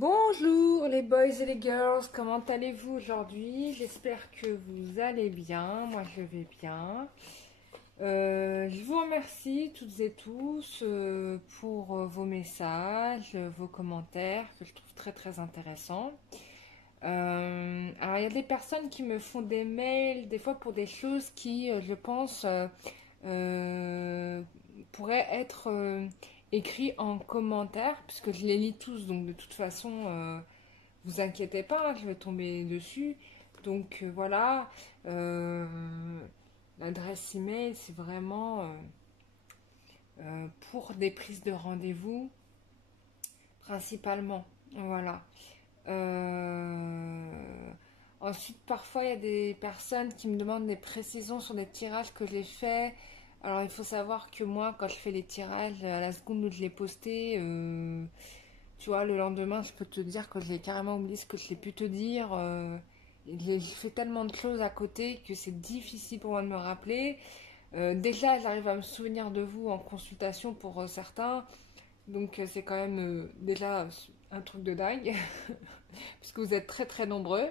Bonjour les boys et les girls, comment allez-vous aujourd'hui? J'espère que vous allez bien, moi je vais bien. Je vous remercie toutes et tous pour vos messages, vos commentaires que je trouve très intéressants. Alors il y a des personnes qui me font des mails des fois pour des choses qui je pense euh, pourraient être écrits en commentaire puisque je les lis tous, donc de toute façon vous inquiétez pas, je vais tomber dessus. Donc voilà, euh, l'adresse email c'est vraiment pour des prises de rendez-vous principalement, voilà. Euh, Ensuite, parfois, il y a des personnes qui me demandent des précisions sur des tirages que j'ai faits. Alors, il faut savoir que moi, quand je fais les tirages, à la seconde où je l'ai posté, tu vois, le lendemain, je peux te dire que je l'ai carrément oublié ce que je l'ai pu te dire. J'ai fait tellement de choses à côté que c'est difficile pour moi de me rappeler. Déjà, j'arrive à me souvenir de vous en consultation pour certains. Donc, c'est quand même déjà un truc de dingue. Puisque vous êtes très nombreux.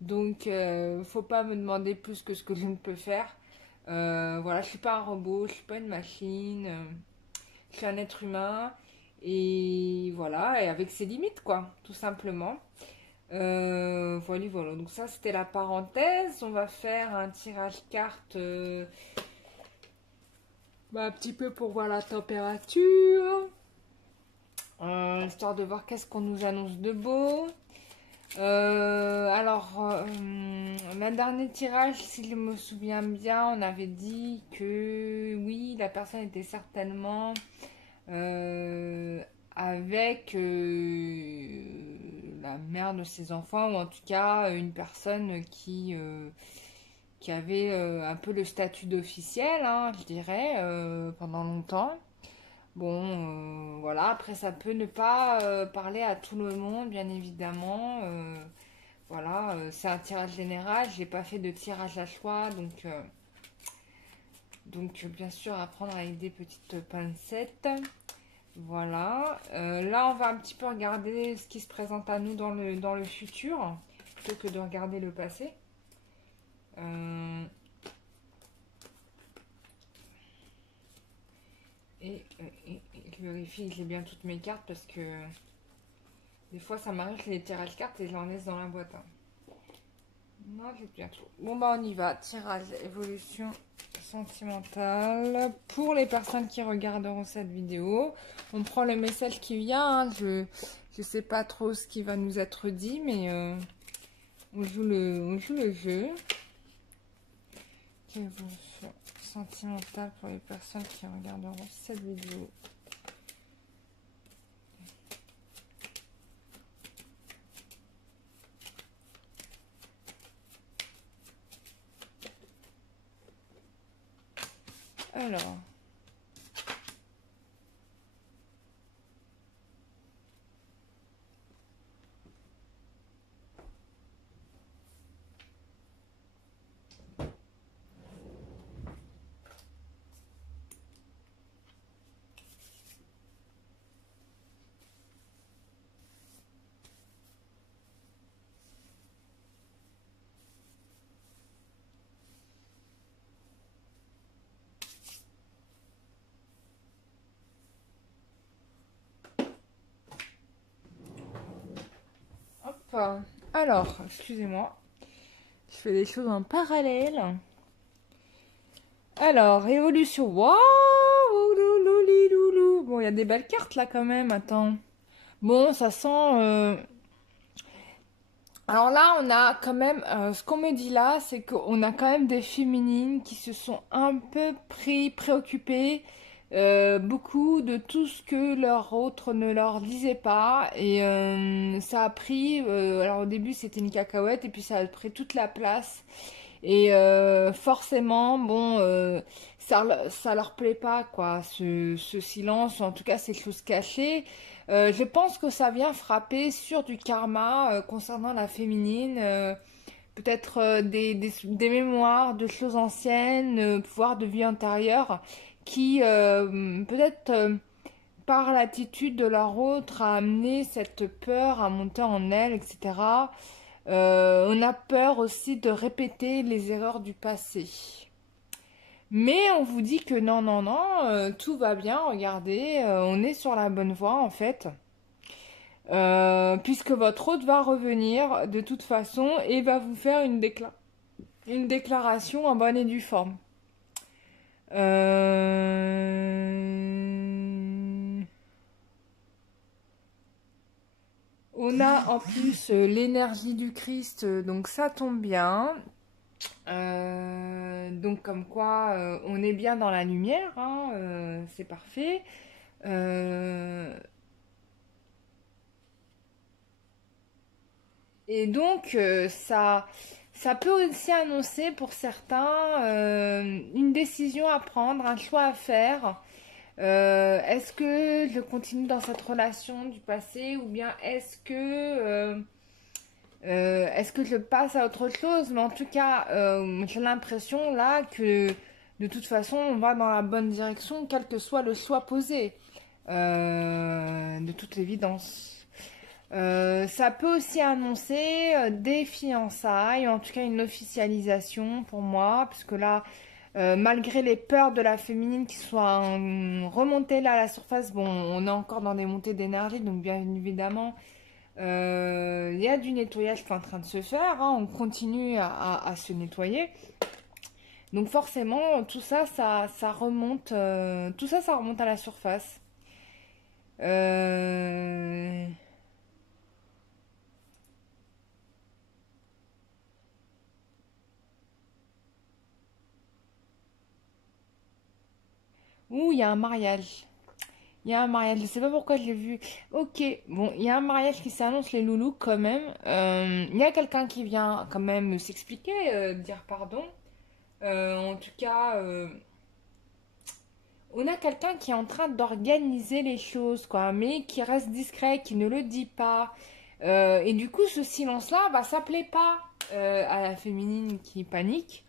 Donc, faut pas me demander plus que ce que je ne peux faire. Voilà, je suis pas un robot, je suis pas une machine. Je suis un être humain. Et voilà, et avec ses limites, quoi, tout simplement. Voilà. Donc ça, c'était la parenthèse. On va faire un tirage carte un petit peu pour voir la température. Histoire de voir qu'est-ce qu'on nous annonce de beau. La dernier tirage, si je me souviens bien, on avait dit que oui, la personne était certainement euh, avec la mère de ses enfants, ou en tout cas une personne qui avait un peu le statut d'officiel, hein, je dirais, pendant longtemps. Bon, voilà, après ça peut ne pas parler à tout le monde, bien évidemment. Voilà, c'est un tirage général, j'ai pas fait de tirage à choix, donc bien sûr à prendre avec des petites pincettes. Voilà, là on va un petit peu regarder ce qui se présente à nous dans le futur, plutôt que de regarder le passé. Et je vérifie que j'ai bien toutes mes cartes parce que des fois ça m'arrive que les tirages cartes et je l'en laisse dans la boîte, hein. Non, j'ai bien tout. Bon bah on y va, tirage évolution sentimentale pour les personnes qui regarderont cette vidéo. On prend le message qui vient, hein. Je sais pas trop ce qui va nous être dit, mais on joue le jeu. Évolution sentimentale pour les personnes qui regarderont cette vidéo. Alors, hop. Alors, excusez-moi, je fais des choses en parallèle. Alors, évolution. Waouh! Bon, il y a des belles cartes là quand même. Attends. Bon, ça sent. Alors là, on a quand même. Ce qu'on me dit là, c'est qu'on a quand même des féminines qui se sont un peu préoccupées. Beaucoup de tout ce que leur autre ne leur disait pas. Et ça a pris. Alors au début, c'était une cacahuète. Et puis ça a pris toute la place. Et forcément, bon, ça leur plaît pas, quoi, ce silence, ou en tout cas ces choses cachées. Je pense que ça vient frapper sur du karma concernant la féminine, peut-être des mémoires de choses anciennes, voire de vie antérieure, qui peut-être par l'attitude de leur autre à amener cette peur à monter en elle, etc. On a peur aussi de répéter les erreurs du passé. Mais on vous dit que non, non, non, tout va bien, regardez, on est sur la bonne voie en fait. Puisque votre hôte va revenir de toute façon et va vous faire une déclaration en bonne et due forme. On a en plus l'énergie du Christ, donc ça tombe bien. Donc comme quoi on est bien dans la lumière, hein, c'est parfait. Et donc ça peut aussi annoncer pour certains une décision à prendre, un choix à faire. Est-ce que je continue dans cette relation du passé ou bien est-ce que je passe à autre chose? Mais en tout cas, j'ai l'impression là que de toute façon, on va dans la bonne direction, quel que soit le choix posé, de toute évidence. Ça peut aussi annoncer des fiançailles, en tout cas une officialisation pour moi, parce que là, malgré les peurs de la féminine qui soient remontées là à la surface, bon, on est encore dans des montées d'énergie, donc bien évidemment, il y a du nettoyage qui est en train de se faire, hein, on continue à se nettoyer. Donc forcément, tout ça, ça remonte, tout ça, ça remonte à la surface. Euh... Ouh, il y a un mariage. Il y a un mariage, je sais pas pourquoi je l'ai vu. Ok, bon, il y a un mariage qui s'annonce, les loulous, quand même. Il y a quelqu'un qui vient quand même s'expliquer, dire pardon. En tout cas, on a quelqu'un qui est en train d'organiser les choses, quoi, mais qui reste discret, qui ne le dit pas. Et du coup, ce silence-là, bah, ça plaît pas à la féminine qui panique.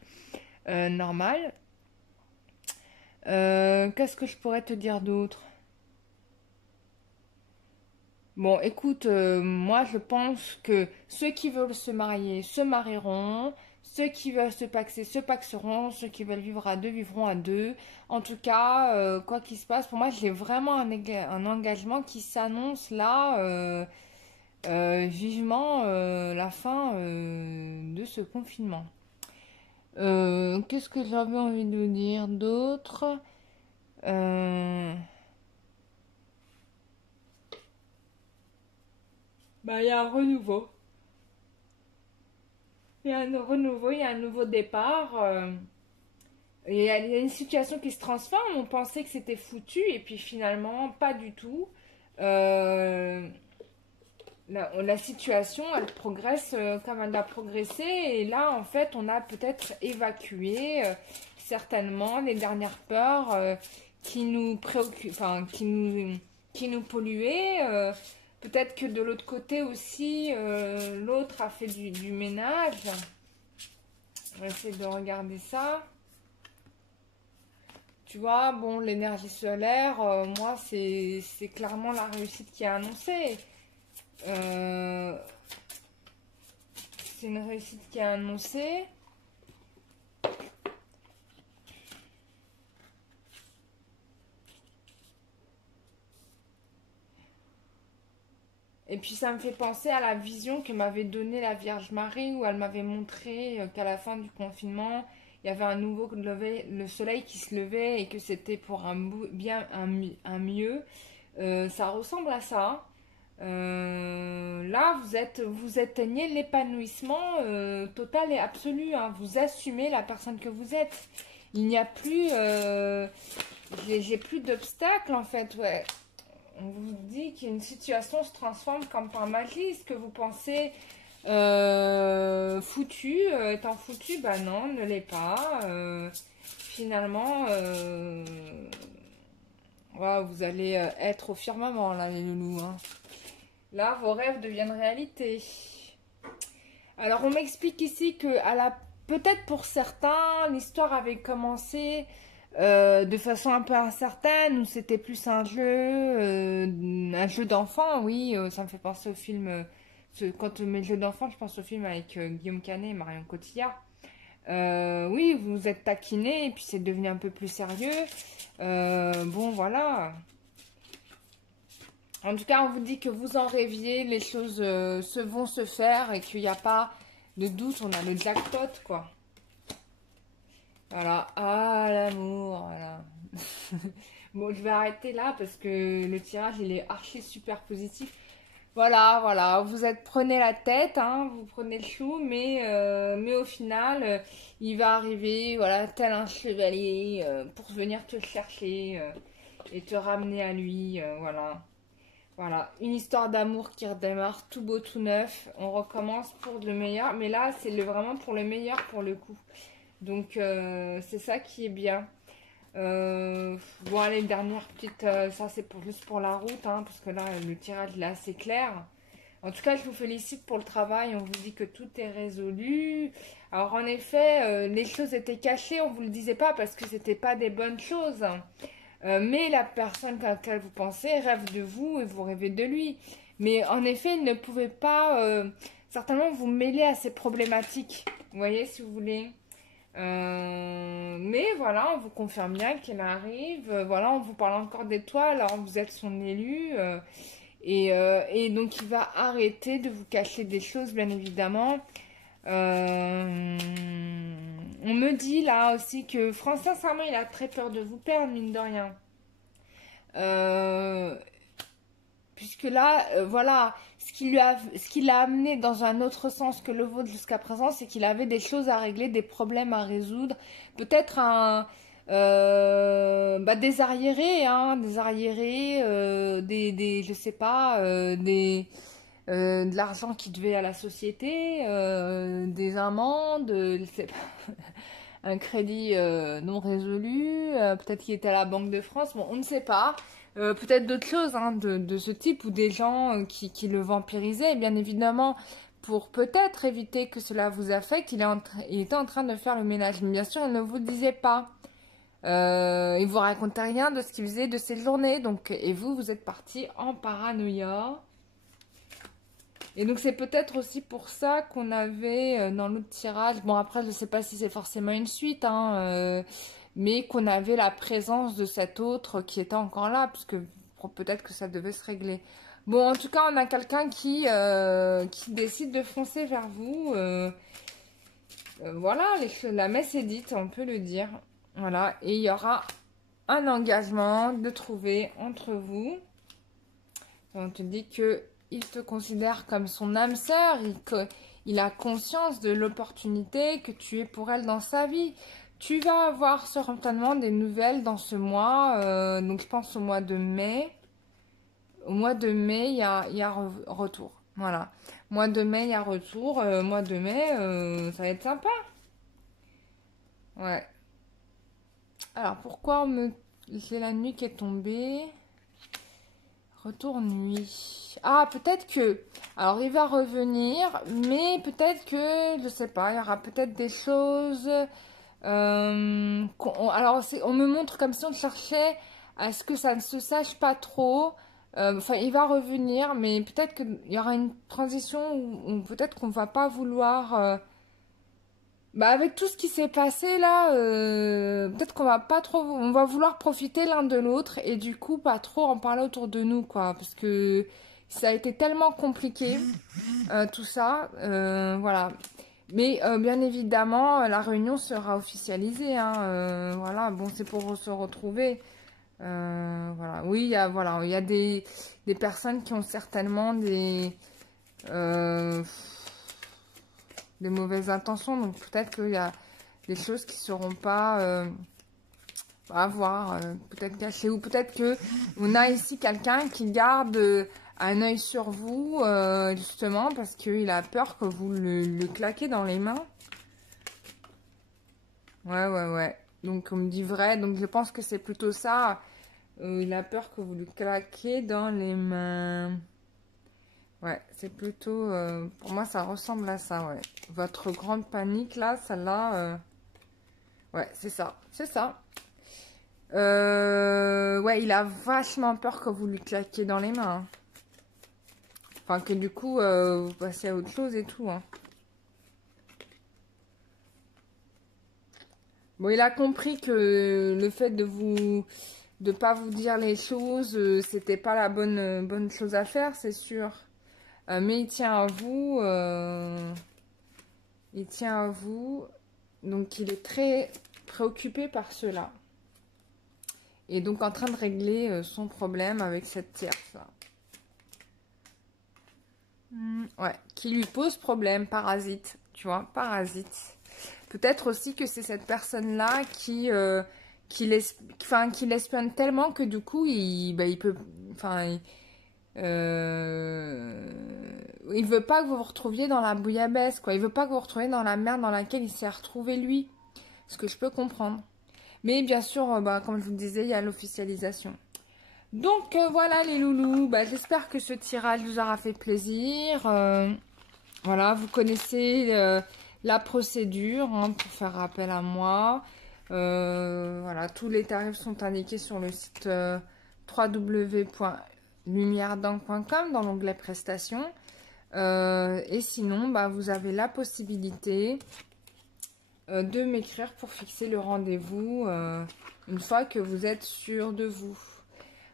Normal. Qu'est-ce que je pourrais te dire d'autre? Bon, écoute, moi je pense que ceux qui veulent se marier se marieront, ceux qui veulent se paxer se paxeront, ceux qui veulent vivre à deux vivront à deux. En tout cas, quoi qu'il se passe, pour moi j'ai vraiment un engagement qui s'annonce là, vivement la fin de ce confinement. Qu'est-ce que j'avais envie de dire d'autre? Bah, il y a un renouveau. Il y a un renouveau, il y a un nouveau départ. Il y a une situation qui se transforme. On pensait que c'était foutu et puis finalement, pas du tout. Euh, la situation, elle progresse comme elle a progressé. Et là, en fait, on a peut-être évacué certainement les dernières peurs qui nous préoccupent, enfin, qui nous polluaient. Peut-être que de l'autre côté aussi, l'autre a fait du ménage. On va essayer de regarder ça. Tu vois, bon, l'énergie solaire, moi, c'est clairement la réussite qui est annoncée. Euh, c'est une réussite qui est annoncée. Et puis ça me fait penser à la vision que m'avait donnée la Vierge Marie, où elle m'avait montré qu'à la fin du confinement, il y avait un nouveau le soleil qui se levait et que c'était pour bien un mieux. Ça ressemble à ça. Là, vous atteignez l'épanouissement total et absolu, hein. Vous assumez la personne que vous êtes. Il n'y a plus, j'ai plus d'obstacles en fait. Ouais. On vous dit qu'une situation se transforme comme par magie. Ce que vous pensez foutu, étant foutu, bah non, ne l'est pas. Finalement, ouais, vous allez être au firmament là, les loulous, hein. Là, vos rêves deviennent réalité. Alors, on m'explique ici que peut-être pour certains, l'histoire avait commencé de façon un peu incertaine, ou c'était plus un jeu d'enfant, oui, ça me fait penser au film, quand on met jeu d'enfant, je pense au film avec Guillaume Canet et Marion Cotillard. Oui, vous vous êtes taquiné, et puis c'est devenu un peu plus sérieux. Bon, voilà. En tout cas, on vous dit que vous en rêviez, les choses vont se faire, et qu'il n'y a pas de doute, on a le jackpot, quoi. Voilà, ah l'amour, voilà. Bon, je vais arrêter là parce que le tirage il est archi super positif. Voilà, voilà, prenez la tête, hein, vous prenez le chou, mais au final, il va arriver, voilà, tel un chevalier pour venir te chercher et te ramener à lui, voilà. Voilà, une histoire d'amour qui redémarre tout beau, tout neuf. On recommence pour le meilleur, mais là, c'est vraiment pour le meilleur pour le coup. Donc, c'est ça qui est bien. Bon, allez, une dernière petite... ça, c'est juste pour la route, hein, parce que là, le tirage, il est assez clair. En tout cas, je vous félicite pour le travail. On vous dit que tout est résolu. Alors, en effet, les choses étaient cachées. On ne vous le disait pas parce que c'était pas des bonnes choses. Mais la personne à laquelle vous pensez rêve de vous et vous rêvez de lui. Mais en effet, il ne pouvait pas certainement vous mêler à ces problématiques. Vous voyez, si vous voulez. Mais voilà, on vous confirme bien qu'elle arrive. Voilà, on vous parle encore d'étoiles. Alors, vous êtes son élu. Et donc, il va arrêter de vous cacher des choses, bien évidemment. On me dit là aussi que, sincèrement, il a très peur de vous perdre, mine de rien. Puisque là, voilà, ce qui l'a amené dans un autre sens que le vôtre jusqu'à présent, c'est qu'il avait des choses à régler, des problèmes à résoudre. Peut-être des arriérés, hein, je sais pas, de l'argent qui devait à la société, des amendes, je sais pas, un crédit non résolu, peut-être qu'il était à la Banque de France, bon, on ne sait pas. Peut-être d'autres choses hein, de ce type, ou des gens qui le vampirisaient, et bien évidemment, pour peut-être éviter que cela vous affecte, il était en train de faire le ménage. Mais bien sûr, il ne vous le disait pas. Il vous racontait rien de ce qu'il faisait de ses journées. Donc, et vous êtes parti en paranoïa. Et donc, c'est peut-être aussi pour ça qu'on avait dans l'autre tirage, bon après, je ne sais pas si c'est forcément une suite, hein, mais qu'on avait la présence de cet autre qui était encore là, puisque peut-être que ça devait se régler. Bon, en tout cas, on a quelqu'un qui décide de foncer vers vous. Voilà, la messe est dite, on peut le dire. Voilà, et il y aura un engagement de trouver entre vous. On te dit que il te considère comme son âme sœur, il a conscience de l'opportunité que tu es pour elle dans sa vie. Tu vas avoir certainement des nouvelles dans ce mois, donc je pense au mois de mai. Au mois de mai, il y a retour. Voilà. Mois de mai, il y a retour. Mois de mai, ça va être sympa. Ouais. Alors, pourquoi c'est la nuit qui est tombée? Retour nuit. Ah, peut-être que... Alors, il va revenir, mais peut-être que... Je sais pas, il y aura peut-être des choses... alors, on me montre comme si on cherchait à ce que ça ne se sache pas trop. Enfin, il va revenir, mais peut-être qu'il y aura une transition où peut-être qu'on va pas vouloir... avec tout ce qui s'est passé là, peut-être qu'on va pas trop, on va vouloir profiter l'un de l'autre et du coup pas trop en parler autour de nous quoi, parce que ça a été tellement compliqué tout ça, voilà. Mais bien évidemment la réunion sera officialisée, hein, voilà. Bon, c'est pour se retrouver, voilà. Oui, il y a des personnes qui ont certainement des mauvaises intentions, donc peut-être qu'il y a des choses qui ne seront pas à voir, peut-être cachées, ou peut-être que on a ici quelqu'un qui garde un œil sur vous, justement, parce qu'il a peur que vous le claquez dans les mains. Ouais. Donc on me dit vrai, donc je pense que c'est plutôt ça. Il a peur que vous le claquez dans les mains. Ouais, c'est plutôt... pour moi, ça ressemble à ça, ouais. Votre grande panique, là, celle-là... ouais, c'est ça. C'est ça. Ouais, il a vachement peur que vous lui claquiez dans les mains. Enfin, que du coup, vous passez à autre chose et tout. Hein. Bon, il a compris que le fait de pas vous dire les choses, c'était pas la bonne chose à faire, c'est sûr. Mais il tient à vous. Il tient à vous. Donc, il est très préoccupé par cela. Et donc, en train de régler son problème avec cette tierce-là. Ouais, qui lui pose problème, parasite. Tu vois, parasite. Peut-être aussi que c'est cette personne-là qui l'espionne tellement que du coup, il peut... Enfin, il veut pas que vous vous retrouviez dans la bouillabaisse, quoi. Il veut pas que vous vous retrouviez dans la merde dans laquelle il s'est retrouvé, lui. Ce que je peux comprendre. Mais bien sûr, comme je vous le disais, il y a l'officialisation. Donc, voilà les loulous. J'espère que ce tirage vous aura fait plaisir. Voilà, vous connaissez la procédure hein, pour faire appel à moi. Voilà, tous les tarifs sont indiqués sur le site www.lumieredangue.com dans l'onglet prestations. Et sinon, vous avez la possibilité de m'écrire pour fixer le rendez-vous une fois que vous êtes sûr de vous.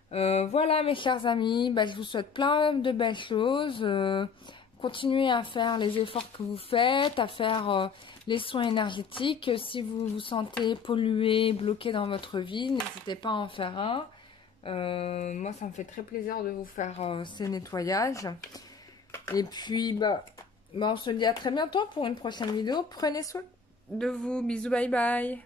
Voilà mes chers amis, je vous souhaite plein de belles choses. Continuez à faire les efforts que vous faites, à faire les soins énergétiques. Si vous vous sentez pollué, bloqué dans votre vie, n'hésitez pas à en faire un. Moi, ça me fait très plaisir de vous faire ces nettoyages. Et puis, on se dit à très bientôt pour une prochaine vidéo. Prenez soin de vous. Bisous, bye bye.